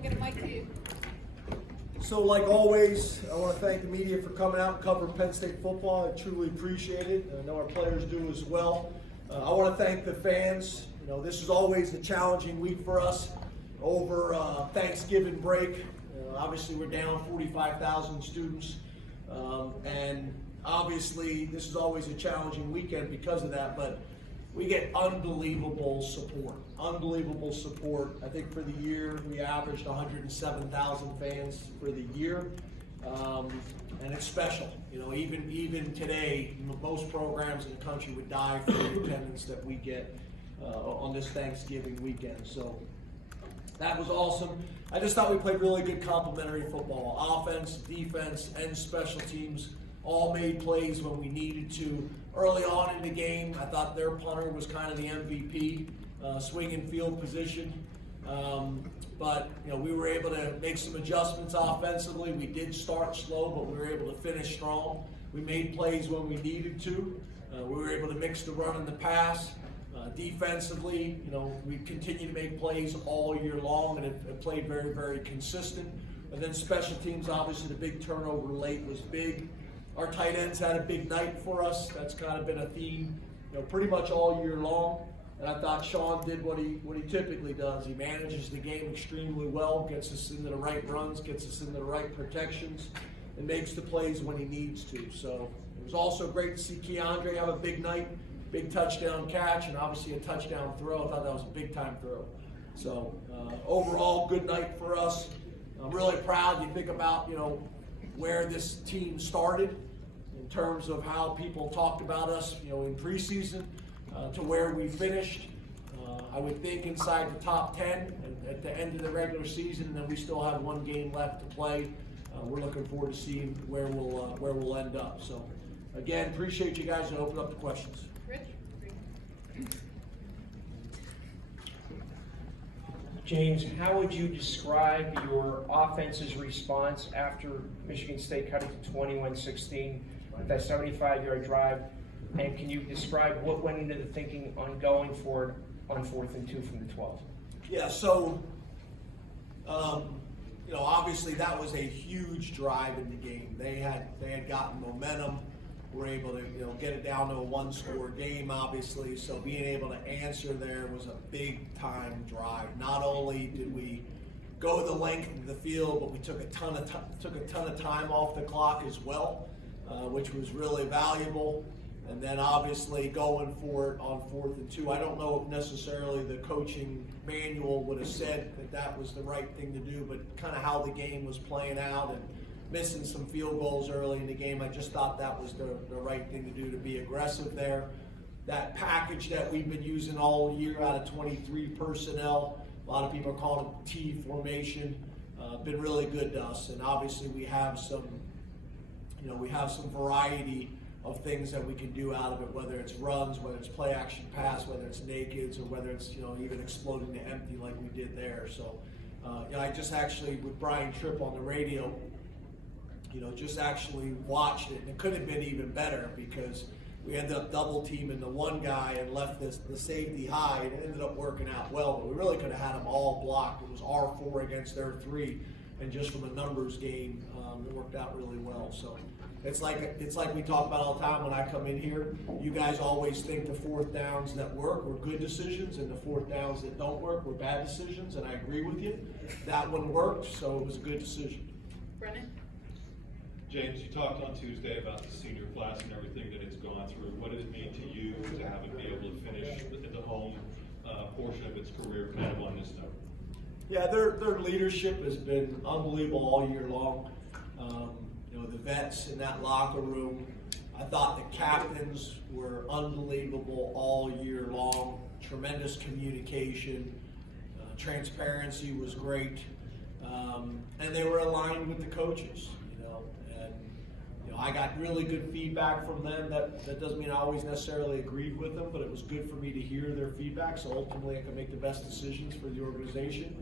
we'll get a mic to you. So like always, I want to thank the media for coming out and covering Penn State football. I truly appreciate it. I know our players do as well. I want to thank the fans. You know, this is always a challenging week for us over Thanksgiving break. Obviously, we're down 45,000 students. And obviously, this is always a challenging weekend because of that, but we get unbelievable support. Unbelievable support. I think for the year, we averaged 107,000 fans for the year. And it's special. You know, even today, most programs in the country would die for the attendance that we get on this Thanksgiving weekend. So that was awesome. I just thought we played really good complementary football. Offense, defense, and special teams all made plays when we needed to. Early on in the game, I thought their punter was kind of the MVP, swinging field position. But you know, we were able to make some adjustments offensively. We did start slow, but we were able to finish strong. We made plays when we needed to. We were able to mix the run and the pass. Defensively, you know, we continue to make plays all year long and have played very, very consistent. And then special teams, obviously the big turnover late was big. Our tight ends had a big night for us. That's kind of been a theme, you know, pretty much all year long. And I thought Sean did what he typically does. He manages the game extremely well, gets us into the right runs, gets us into the right protections, and makes the plays when he needs to. So it was also great to see Keandre have a big night. Big touchdown catch, and obviously a touchdown throw. I thought that was a big-time throw. So overall, good night for us. I'm really proud. You think about, you know, where this team started in terms of how people talked about us, you know, in preseason to where we finished. I would think inside the top 10 and at the end of the regular season, and then we still have one game left to play. We're looking forward to seeing where we'll end up. So again, appreciate you guys, and open up the questions. Rich? James, how would you describe your offense's response after Michigan State cut it to 21-16 with that 75-yard drive? And can you describe what went into the thinking on going for it on 4th and 2 from the 12? Yeah, so, you know, obviously that was a huge drive in the game. They had gotten momentum. We're able to, you know, get it down to a one-score game, obviously. So being able to answer there was a big-time drive. Not only did we go the length of the field, but we took a ton of time off the clock as well, which was really valuable. And then obviously going for it on 4th and 2. I don't know if necessarily the coaching manual would have said that that was the right thing to do, but kind of how the game was playing out and missing some field goals early in the game, I just thought that was the right thing to do, to be aggressive there. That package that we've been using all year out of 23 personnel, a lot of people are calling it T formation, been really good to us. And obviously we have some, you know, we have some variety of things that we can do out of it, whether it's runs, whether it's play action pass, whether it's nakeds, or whether it's, you know, even exploding to empty like we did there. So, you know, I just actually, with Brian Tripp on the radio, you know, just actually watched it, and it could have been even better because we ended up double teaming the one guy and left the safety high, and it ended up working out well, but we really could have had them all blocked. It was our 4 against their 3, and just from a numbers game, it worked out really well. So it's like we talk about all the time when I come in here. You guys always think the 4th downs that work were good decisions, and the 4th downs that don't work were bad decisions, and I agree with you. That one worked, so it was a good decision. Brennan? James, you talked on Tuesday about the senior class and everything that it's gone through. What did it mean to you to have it be able to finish the home portion of its career kind of on this note? Yeah, their leadership has been unbelievable all year long. You know, the vets in that locker room, I thought the captains were unbelievable all year long. Tremendous communication, transparency was great, and they were aligned with the coaches. You know, I got really good feedback from them. That doesn't mean I always necessarily agreed with them, but it was good for me to hear their feedback, so ultimately I could make the best decisions for the organization.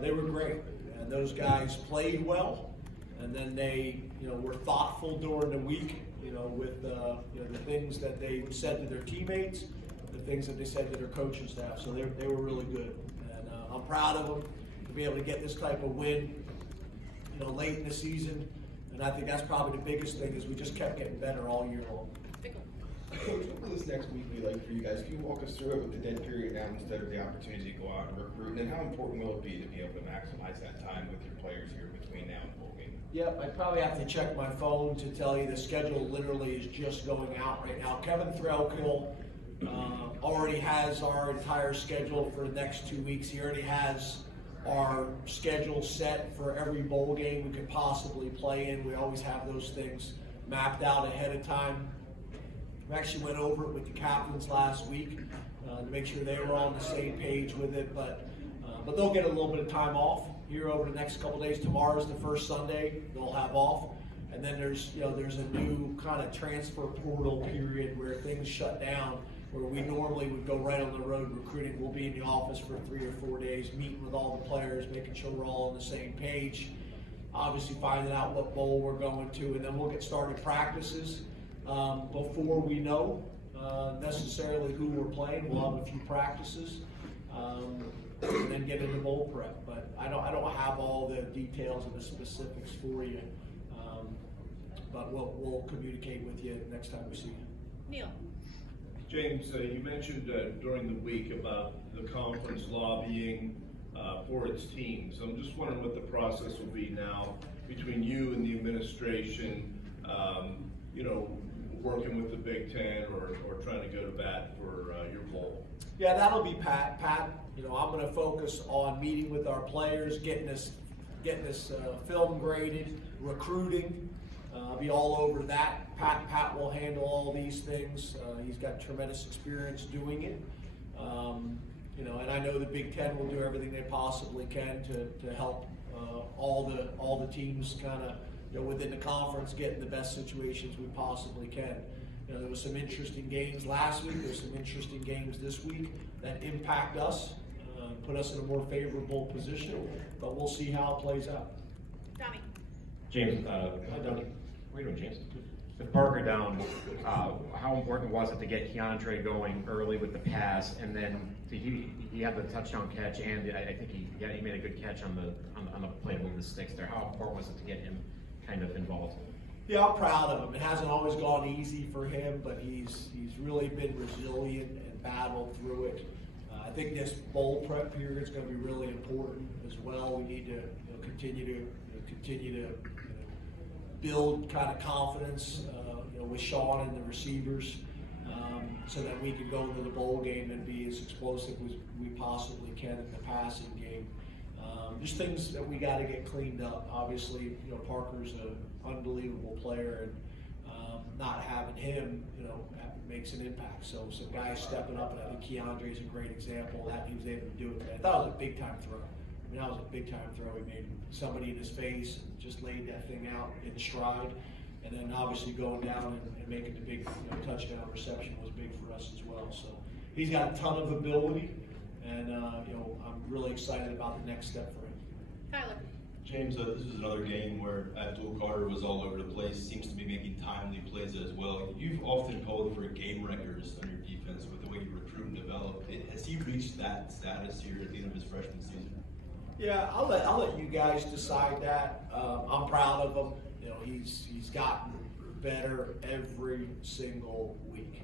They were great, and those guys played well, and then they, you know, were thoughtful during the week, you know, with you know, the things that they said to their teammates, the things that they said to their coaching staff. So they were really good, and I'm proud of them. be able to get this type of win, you know, late in the season. And I think that's probably the biggest thing is we just kept getting better all year long. Coach, what will this next week be like for you guys? Can you walk us through it with the dead period now instead of the opportunity to go out and recruit? And then how important will it be to be able to maximize that time with your players here between now and bowl game? Yep, I probably have to check my phone to tell you the schedule literally is just going out right now. Kevin Threlkill already has our entire schedule for the next 2 weeks. He already has our schedule set for every bowl game we could possibly play in. We always have those things mapped out ahead of time. We actually went over it with the captains last week to make sure they were on the same page with it, but they'll get a little bit of time off here over the next couple days. Tomorrow's the first Sunday they'll have off, and then there's a new kind of transfer portal period where things shut down, where we normally would go right on the road recruiting. We'll be in the office for 3 or 4 days, meeting with all the players, making sure we're all on the same page, obviously finding out what bowl we're going to, and then we'll get started practices. Before we know necessarily who we're playing, we'll have a few practices and then get into bowl prep. But I don't have all the details and the specifics for you, but we'll communicate with you next time we see you. Neil. James, you mentioned during the week about the conference lobbying for its teams. I'm just wondering what the process will be now between you and the administration, you know, working with the Big Ten or trying to go to bat for your bowl. Yeah, that'll be Pat. Pat, you know, I'm going to focus on meeting with our players, getting this film graded, recruiting. I'll be all over that. Pat will handle all these things. He's got tremendous experience doing it. You know, and I know the Big Ten will do everything they possibly can to help all the teams kind of, you know, within the conference get in the best situations we possibly can. You know, there was some interesting games last week. There's some interesting games this week that impact us, put us in a more favorable position. But we'll see how it plays out. Tommy. James, Hi, Donnie. what are you doing, James? With Parker down, how important was it to get Keandre going early with the pass, and then he had the touchdown catch, and I think he made a good catch on the play to move the sticks there. How important was it to get him kind of involved? Yeah, I'm proud of him. It hasn't always gone easy for him, but he's really been resilient and battled through it. I think this bowl prep period is going to be really important as well. We need to continue to build kind of confidence, with Sean and the receivers, so that we can go into the bowl game and be as explosive as we possibly can in the passing game. Just things that we got to get cleaned up. Obviously, Parker's an unbelievable player, and not having him, makes an impact. So some guys stepping up, and I think Keandre's a great example of that. He was able to do it today. I thought it was a big time throw. I mean, that was a big time throw. He made somebody in his face and just laid that thing out in stride. And then obviously going down and making the big touchdown reception was big for us as well. So he's got a ton of ability, and I'm really excited about the next step for him. Tyler. James, this is another game where Abdul Carter was all over the place, seems to be making timely plays as well. You've often called for game records on your defense with the way you recruit and develop. Has he reached that status here at the end of his freshman season? Yeah, I'll let you guys decide that. I'm proud of him. He's gotten better every single week.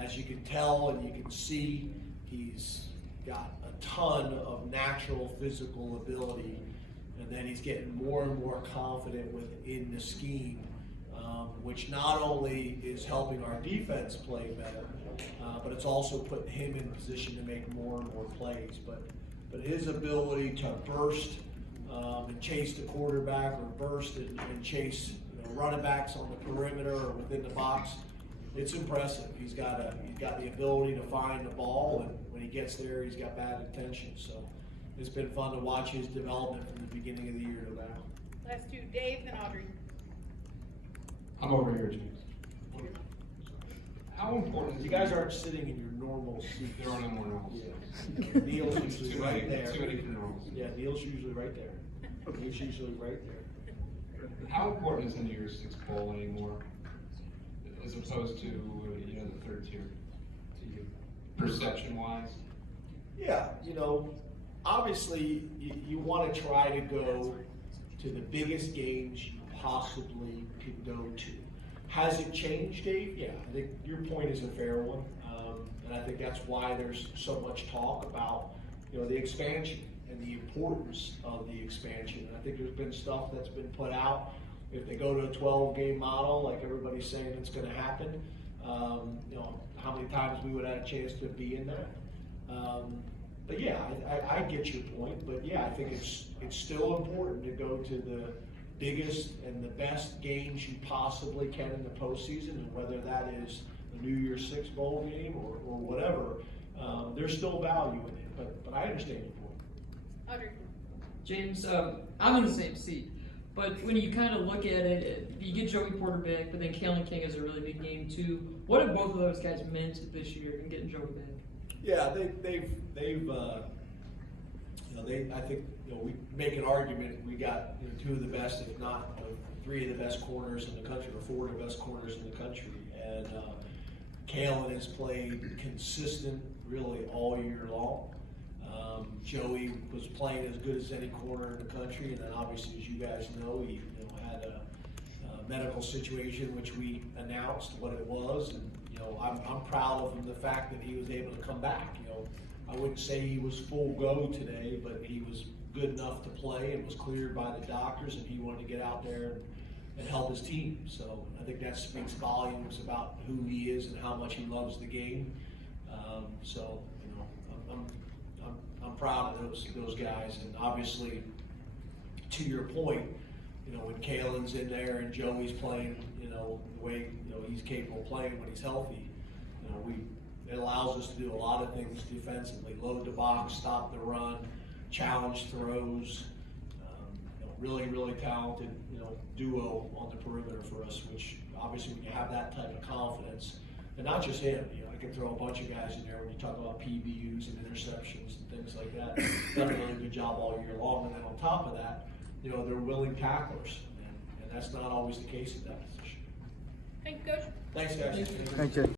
As you can tell and you can see, he's got a ton of natural physical ability, and then he's getting more and more confident within the scheme, which not only is helping our defense play better, but it's also putting him in position to make more and more plays. But his ability to burst and chase the quarterback, or burst and chase running backs on the perimeter or within the box, it's impressive. He's got the ability to find the ball, and when he gets there, he's got bad intentions. So it's been fun to watch his development from the beginning of the year to now. Last two, Dave, then Audrey. I'm over here, James. How important You guys aren't sitting in your normal seats. There are no more normals. Yeah. Neil's usually Too right many, there. too many normals. Yeah, Neil's usually right there. He's usually right there. How important is the New Year's Six Bowl anymore, as opposed to the third tier to you, perception-wise? Yeah, obviously, you want to try to go to the biggest games you possibly could go to. Has it changed, Dave? Yeah, I think your point is a fair one. And I think that's why there's so much talk about, the expansion and the importance of the expansion. And I think there's been stuff that's been put out. If they go to a 12-game model, like everybody's saying it's going to happen, how many times we would have a chance to be in that. But yeah, I get your point. But yeah, I think it's still important to go to the biggest and the best games you possibly can in the postseason, and whether that is the New Year's Six bowl game or whatever, there's still value in it. But I understand your point. Audrey. James, I'm in the same seat, but when you kind of look at it, you get Joey Porter back, but then Kalen King has a really big game too. What have both of those guys meant this year in getting Joey back? Yeah, they've I think we make an argument. We got two of the best, if not three of the best corners in the country, or four of the best corners in the country, and Kalen has played consistent really all year long. Joey was playing as good as any corner in the country, and then obviously, as you guys know, he had a medical situation which we announced what it was, and I'm proud of him, the fact that he was able to come back. I wouldn't say he was full go today, but he was good enough to play and was cleared by the doctors, and he wanted to get out there and help his team. So I think that speaks volumes about who he is and how much he loves the game. I'm proud of those guys, and obviously, to your point, when Kalen's in there and Joey's playing, the way he's capable of playing when he's healthy, it allows us to do a lot of things defensively: load the box, stop the run, challenge throws. Really, really talented, duo on the perimeter for us. Which obviously, when you have that type of confidence, and not just him, I can throw a bunch of guys in there when you talk about PBUs and interceptions and things like that. Done a really good job all year long, and then on top of that, they're willing tacklers, and that's not always the case at that position. Thank you, Coach. Thanks, guys. Thank you.